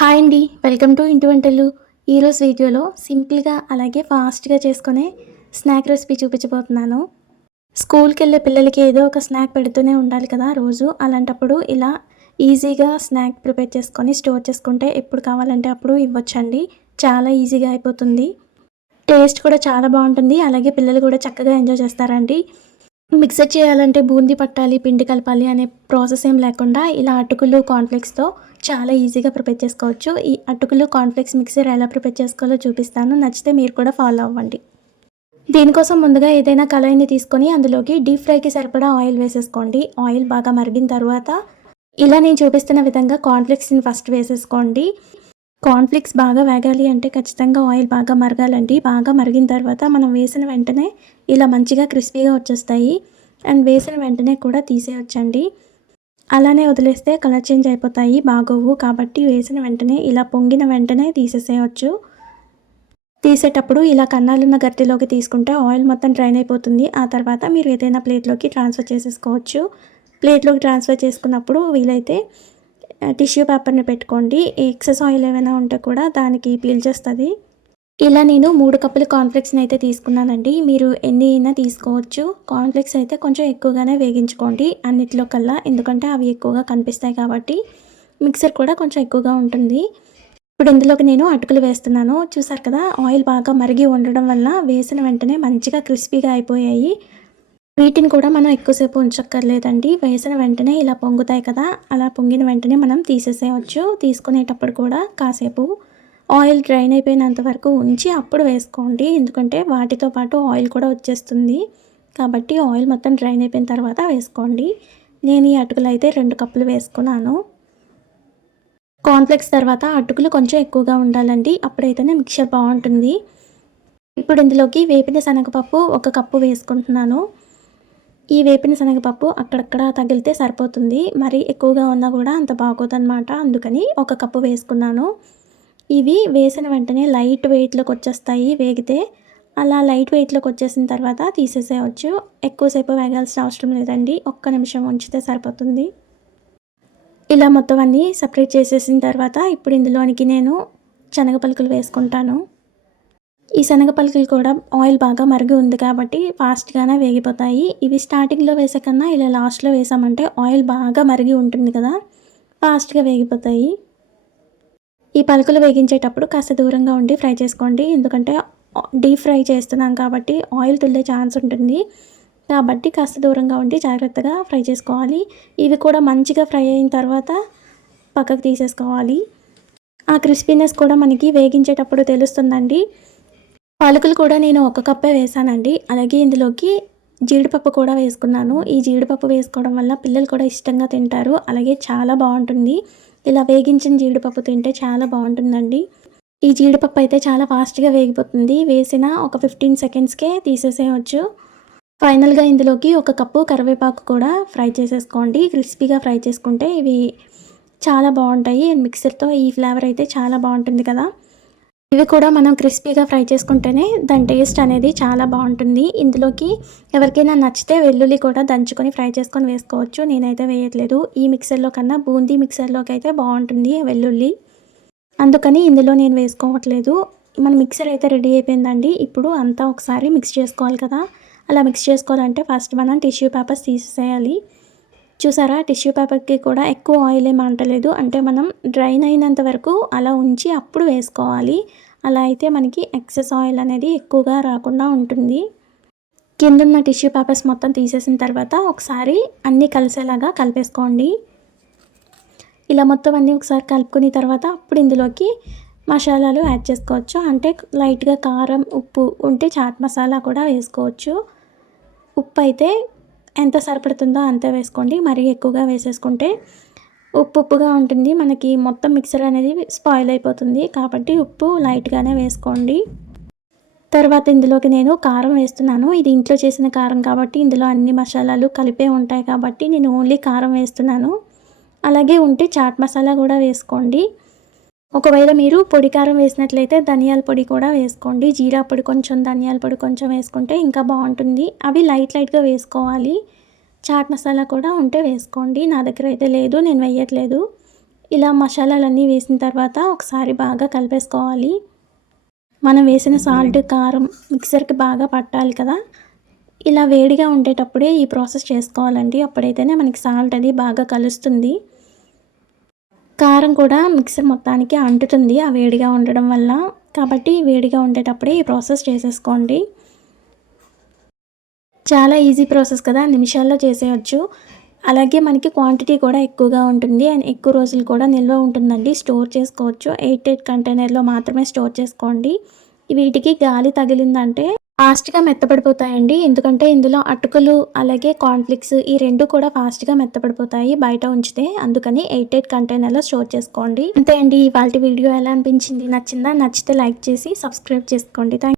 Hi అండి. Welcome to ఇంటి వంటలు. ఈరోజు వీడియోలో సింపుల్గా అలాగే ఫాస్ట్గా చేసుకునే స్నాక్ రెసిపీ చూపించబోతున్నాను. స్కూల్కి వెళ్ళే పిల్లలకి ఏదో ఒక స్నాక్ పెడుతూనే ఉండాలి కదా రోజు. అలాంటప్పుడు ఇలా ఈజీగా స్నాక్ ప్రిపేర్ చేసుకొని స్టోర్ చేసుకుంటే ఎప్పుడు కావాలంటే అప్పుడు ఇవ్వచ్చండి. చాలా ఈజీగా అయిపోతుంది. టేస్ట్ కూడా చాలా బాగుంటుంది. అలాగే పిల్లలు కూడా చక్కగా ఎంజాయ్ చేస్తారండి. మిక్సర్ చేయాలంటే బూందీ పట్టాలి పిండి కలపాలి అనే ప్రాసెస్ ఏం లేకుండా ఇలా అటుకులు కాన్ఫ్లెక్స్తో చాలా ఈజీగా ప్రిపేర్ చేసుకోవచ్చు. ఈ అటుకులు కాన్ఫ్లెక్స్ మిక్సర్ ఎలా ప్రిపేర్ చేసుకోవాలో చూపిస్తాను. నచ్చితే మీరు కూడా ఫాలో అవ్వండి. దీనికోసం ముందుగా ఏదైనా కళాయిని తీసుకొని అందులోకి డీప్ ఫ్రైకి సరిపడా ఆయిల్ వేసేసుకోండి. ఆయిల్ బాగా మరిగిన తర్వాత ఇలా నేను చూపిస్తున్న విధంగా కాన్ఫ్లెక్స్ని ఫస్ట్ వేసేసుకోండి. కాన్ఫ్లిక్స్ బాగా వేగాలి అంటే ఖచ్చితంగా ఆయిల్ బాగా మరగాలండి. బాగా మరిగిన తర్వాత మనం వేసిన వెంటనే ఇలా మంచిగా క్రిస్పీగా వచ్చేస్తాయి. అండ్ వేసిన వెంటనే కూడా తీసేయొచ్చండి. అలానే వదిలేస్తే కలర్ చేంజ్ అయిపోతాయి బాగోవు. కాబట్టి వేసిన వెంటనే ఇలా పొంగిన వెంటనే తీసేసేయచ్చు. తీసేటప్పుడు ఇలా కన్నాలున్న గట్టిలోకి తీసుకుంటే ఆయిల్ మొత్తం డ్రైన్ అయిపోతుంది. ఆ తర్వాత మీరు ఏదైనా ప్లేట్లోకి ట్రాన్స్ఫర్ చేసేసుకోవచ్చు. ప్లేట్లోకి ట్రాన్స్ఫర్ చేసుకున్నప్పుడు వీలైతే టిష్యూ పేపర్ని పెట్టుకోండి. ఎక్సెస్ ఆయిల్ ఏమైనా ఉంటే కూడా దానికి పీల్చేస్తుంది ఇలా నేను మూడు కప్పులు కాన్ఫ్లెక్స్ని అయితే తీసుకున్నానండి. మీరు ఎన్ని అయినా తీసుకోవచ్చు. కాన్ఫ్లెక్స్ అయితే కొంచెం ఎక్కువగానే వేగించుకోండి. అన్నిట్లో కల్లా ఎందుకంటే అవి ఎక్కువగా కనిపిస్తాయి కాబట్టి మిక్సర్ కూడా కొంచెం ఎక్కువగా ఉంటుంది. ఇప్పుడు ఇందులోకి నేను అటుకులు వేస్తున్నాను. చూసారు కదా ఆయిల్ బాగా మరిగి ఉండడం వల్ల వేసిన వెంటనే మంచిగా క్రిస్పీగా అయిపోయాయి. వీటిని కూడా మనం ఎక్కువసేపు ఉంచక్కర్లేదండి. వేసిన వెంటనే ఇలా పొంగుతాయి కదా అలా పొంగిన వెంటనే మనం తీసేసేయచ్చు. తీసుకునేటప్పుడు కూడా కాసేపు ఆయిల్ డ్రైన్ అయిపోయినంత వరకు ఉంచి అప్పుడు వేసుకోండి. ఎందుకంటే వాటితో పాటు ఆయిల్ కూడా వచ్చేస్తుంది. కాబట్టి ఆయిల్ మొత్తం డ్రైన్ అయిపోయిన తర్వాత వేసుకోండి. నేను ఈ అటుకులు అయితే రెండు కప్పులు వేసుకున్నాను. కాన్ఫ్లెక్స్ తర్వాత అటుకులు కొంచెం ఎక్కువగా ఉండాలండి. అప్పుడైతేనే మిక్చర్ బాగుంటుంది. ఇప్పుడు ఇందులోకి వేపిన శనగపప్పు ఒక కప్పు వేసుకుంటున్నాను. ఈ వేపిన శనగపప్పు అక్కడక్కడ తగిలితే సరిపోతుంది. మరి ఎక్కువగా ఉన్నా కూడా అంత బాగోదన్నమాట. అందుకని ఒక కప్పు వేసుకున్నాను. ఇవి వేసిన వెంటనే లైట్ వెయిట్లోకి వచ్చేస్తాయి. వేగితే అలా లైట్ వెయిట్లోకి వచ్చేసిన తర్వాత తీసేసేయచ్చు. ఎక్కువసేపు వేగాల్సిన అవసరం లేదండి. ఒక్క నిమిషం ఉంచితే సరిపోతుంది. ఇలా మొత్తం అన్నీ సపరేట్ చేసేసిన తర్వాత ఇప్పుడు ఇందులోనికి నేను శనగ పలుకులు వేసుకుంటాను. ఈ శనగ పలుకులు కూడా ఆయిల్ బాగా మరిగి ఉంది కాబట్టి ఫాస్ట్గానే వేగిపోతాయి. ఇవి స్టార్టింగ్లో వేసే కన్నా ఇలా లాస్ట్లో వేసామంటే ఆయిల్ బాగా మరిగి ఉంటుంది కదా ఫాస్ట్గా వేగిపోతాయి. ఈ పలుకులు వేగించేటప్పుడు కాస్త దూరంగా ఉండి ఫ్రై చేసుకోండి. ఎందుకంటే డీప్ ఫ్రై చేస్తున్నాం కాబట్టి ఆయిల్ తుల్లే ఛాన్స్ ఉంటుంది. కాబట్టి కాస్త దూరంగా ఉండి జాగ్రత్తగా ఫ్రై చేసుకోవాలి. ఇవి కూడా మంచిగా ఫ్రై అయిన తర్వాత పక్కకు తీసేసుకోవాలి. ఆ క్రిస్పీనెస్ కూడా మనకి వేగించేటప్పుడు తెలుస్తుందండి. పాలకులు కూడా నేను ఒక కప్పే వేసానండి అలాగే ఇందులోకి జీడిపప్పు కూడా వేసుకున్నాను. ఈ జీడిపప్పు వేసుకోవడం వల్ల పిల్లలు కూడా ఇష్టంగా తింటారు. అలాగే చాలా బాగుంటుంది. ఇలా వేగించిన జీడిపప్పు తింటే చాలా బాగుంటుందండి. ఈ జీడిపప్పు అయితే చాలా ఫాస్ట్గా వేగిపోతుంది. వేసిన ఒక ఫిఫ్టీన్ సెకండ్స్కే తీసేసేయచ్చు. ఫైనల్గా ఇందులోకి ఒక కప్పు కరివేపాకు కూడా ఫ్రై చేసేసుకోండి. క్రిస్పీగా ఫ్రై చేసుకుంటే ఇవి చాలా బాగుంటాయి. మిక్సర్తో ఈ ఫ్లేవర్ అయితే చాలా బాగుంటుంది కదా. ఇవి కూడా మనం క్రిస్పీగా ఫ్రై చేసుకుంటేనే దాని టేస్ట్ అనేది చాలా బాగుంటుంది. ఇందులోకి ఎవరికైనా నచ్చితే వెల్లుల్లి కూడా దంచుకొని ఫ్రై చేసుకొని వేసుకోవచ్చు. నేనైతే వేయట్లేదు. ఈ మిక్సర్లో కన్నా బూందీ మిక్సర్లోకి అయితే బాగుంటుంది వెల్లుల్లి. అందుకని ఇందులో నేను వేసుకోవట్లేదు. మన మిక్సర్ అయితే రెడీ అయిపోయిందండి. ఇప్పుడు అంతా ఒకసారి మిక్స్ చేసుకోవాలి కదా. అలా మిక్స్ చేసుకోవాలంటే ఫస్ట్ మనం టిష్యూ పేపర్స్ తీసేయాలి చూసారా? టిష్యూ పేపర్కి కూడా ఎక్కువ ఆయిల్ ఏమి అంటలేదు అంటే మనం డ్రైన్ అయినంత వరకు అలా ఉంచి అప్పుడు వేసుకోవాలి. అలా అయితే మనకి ఎక్సెస్ ఆయిల్ అనేది ఎక్కువగా రాకుండా ఉంటుంది. కిందన్న టిష్యూ పేపర్స్ మొత్తం తీసేసిన తర్వాత ఒకసారి అన్నీ కలిసేలాగా కలిపేసుకోండి. ఇలా మొత్తం అన్నీ ఒకసారి కలుపుకున్న తర్వాత అప్పుడు ఇందులోకి మసాలాలు యాడ్ చేసుకోవచ్చు. అంటే లైట్గా కారం ఉప్పు ఉంటే చాట్ మసాలా కూడా వేసుకోవచ్చు. ఉప్పు అయితే ఎంత సరిపడుతుందో అంతే వేసుకోండి. మరీ ఎక్కువగా వేసేసుకుంటే ఉప్పు ఉప్పుగా ఉంటుంది. మనకి మొత్తం మిక్సర్ అనేది స్పాయిల్ అయిపోతుంది. కాబట్టి ఉప్పు లైట్గానే వేసుకోండి. తర్వాత ఇందులోకి నేను కారం వేస్తున్నాను. ఇది ఇంట్లో చేసిన కారం కాబట్టి ఇందులో అన్ని మసాలాలు కలిపే ఉంటాయి కాబట్టి నేను ఓన్లీ కారం వేస్తున్నాను. అలాగే ఉంటే చాట్ మసాలా కూడా వేసుకోండి. ఒకవేళ మీరు పొడి కారం వేసినట్లయితే ధనియాల పొడి కూడా వేసుకోండి. జీరా పొడి కొంచెం ధనియాల పొడి కొంచెం వేసుకుంటే ఇంకా బాగుంటుంది. అవి లైట్ లైట్గా వేసుకోవాలి. చాట్ మసాలా కూడా ఉంటే వేసుకోండి. నా దగ్గర అయితే లేదు నేను వేయట్లేదు. ఇలా మసాలాలన్నీ వేసిన తర్వాత ఒకసారి బాగా కలిపేసుకోవాలి. మనం వేసిన సాల్ట్ కారం మిక్సర్కి బాగా పట్టాలి కదా. ఇలా వేడిగా ఉండేటప్పుడే ఈ ప్రాసెస్ చేసుకోవాలండి. అప్పుడైతేనే మనకి సాల్ట్ అది బాగా కలుస్తుంది. కారం కూడా మిక్సర్ మొత్తానికి అంటుతుంది. ఆ వేడిగా ఉండడం వల్ల. కాబట్టి వేడిగా ఉండేటప్పుడే ఈ ప్రాసెస్ చేసేసుకోండి. చాలా ఈజీ ప్రాసెస్ కదా. నిమిషాల్లో చేసేయచ్చు. అలాగే మనకి క్వాంటిటీ కూడా ఎక్కువగా ఉంటుంది. అండ్ ఎక్కువ రోజులు కూడా నిల్వ ఉంటుందండి. స్టోర్ చేసుకోవచ్చు. ఎయిట్ ఎయిట్ కంటైనర్లో మాత్రమే స్టోర్ చేసుకోండి. వీటికి గాలి తగిలిందంటే ఫాస్ట్గా మెత్తపడిపోతాయండి ఎందుకంటే ఇందులో అటుకులు అలాగే కాన్ఫ్లిక్స్ ఈ రెండు కూడా ఫాస్ట్గా మెత్తపడిపోతాయి బయట ఉంచితే. అందుకని ఎయిట్ ఎయిట్ కంటైనర్లో స్టోర్ చేసుకోండి. అంతే అండి. ఇవాళ వీడియో ఎలా అనిపించింది నచ్చిందా? నచ్చితే లైక్ చేసి సబ్స్క్రైబ్ చేసుకోండి. థ్యాంక్